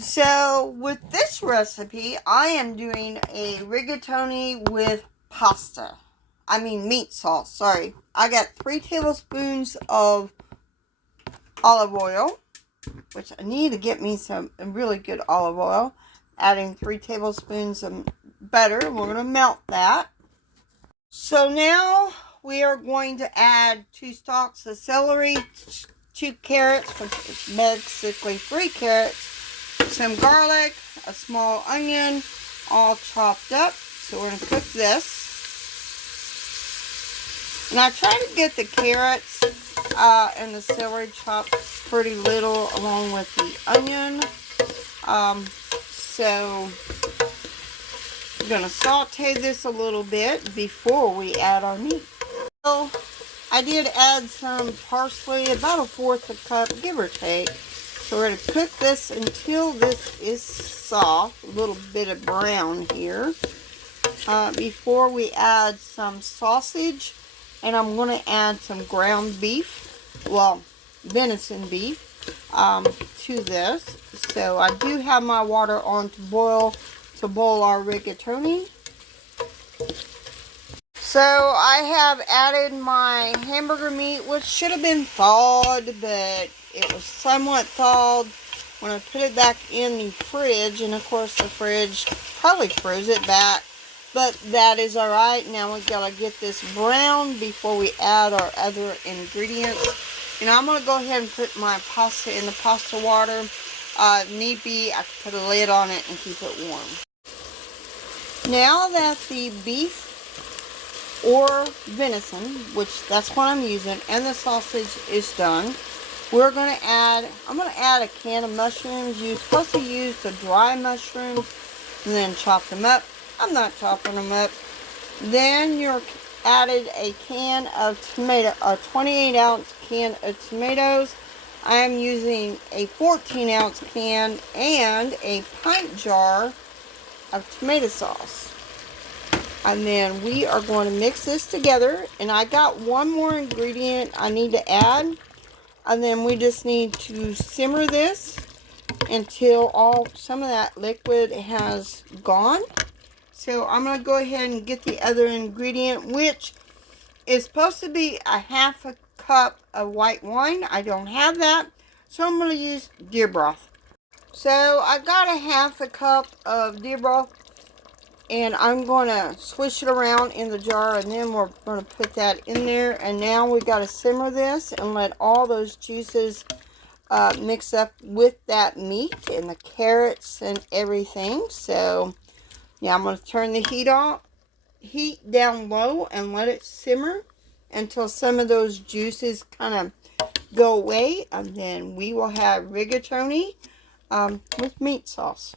So with this recipe, I am doing a rigatoni with pasta. Meat sauce, sorry. I got 3 tablespoons of olive oil, which I need to get me some really good olive oil. Adding 3 tablespoons of butter. We're going to melt that. So now we are going to add 2 stalks of celery, 2 carrots, which is basically 3 carrots, some garlic, a small onion, all chopped up. So we're going to cook this. And I try to get the carrots and the celery chopped pretty little along with the onion. So we're going to saute this a little bit before we add our meat. So I did add some parsley, about 1/4 cup, give or take. So we're going to cook this until this is soft, a little bit of brown here, before we add some sausage. And I'm going to add some ground beef, well, venison beef, to this. So I do have my water on to boil our rigatoni. So I have added my hamburger meat, which should have been thawed, but it was somewhat thawed when I put it back in the fridge. And of course the fridge probably froze it back. But that is alright. Now we've got to get this brown before we add our other ingredients. And I'm going to go ahead and put my pasta in the pasta water. Need be, I can put a lid on it and keep it warm. Now that the beef or venison, which that's what I'm using, and the sausage is done, we're going to add, I'm going to add a can of mushrooms. You're supposed to use the dry mushrooms and then chop them up. I'm not chopping them up. Then you're added a can of tomato, a 28-ounce can of tomatoes. I am using a 14-ounce can and a pint jar of tomato sauce. And then we are going to mix this together. And I got one more ingredient I need to add. And then we just need to simmer this until some of that liquid has gone. So I'm going to go ahead and get the other ingredient, which is supposed to be a 1/2 cup of white wine. I don't have that, so I'm going to use deer broth. So I got a 1/2 cup of deer broth, and I'm going to swish it around in the jar, and then we're going to put that in there. And now we've got to simmer this and let all those juices mix up with that meat and the carrots and everything. So yeah, I'm going to turn the heat down low and let it simmer until some of those juices kind of go away. And then we will have rigatoni with meat sauce.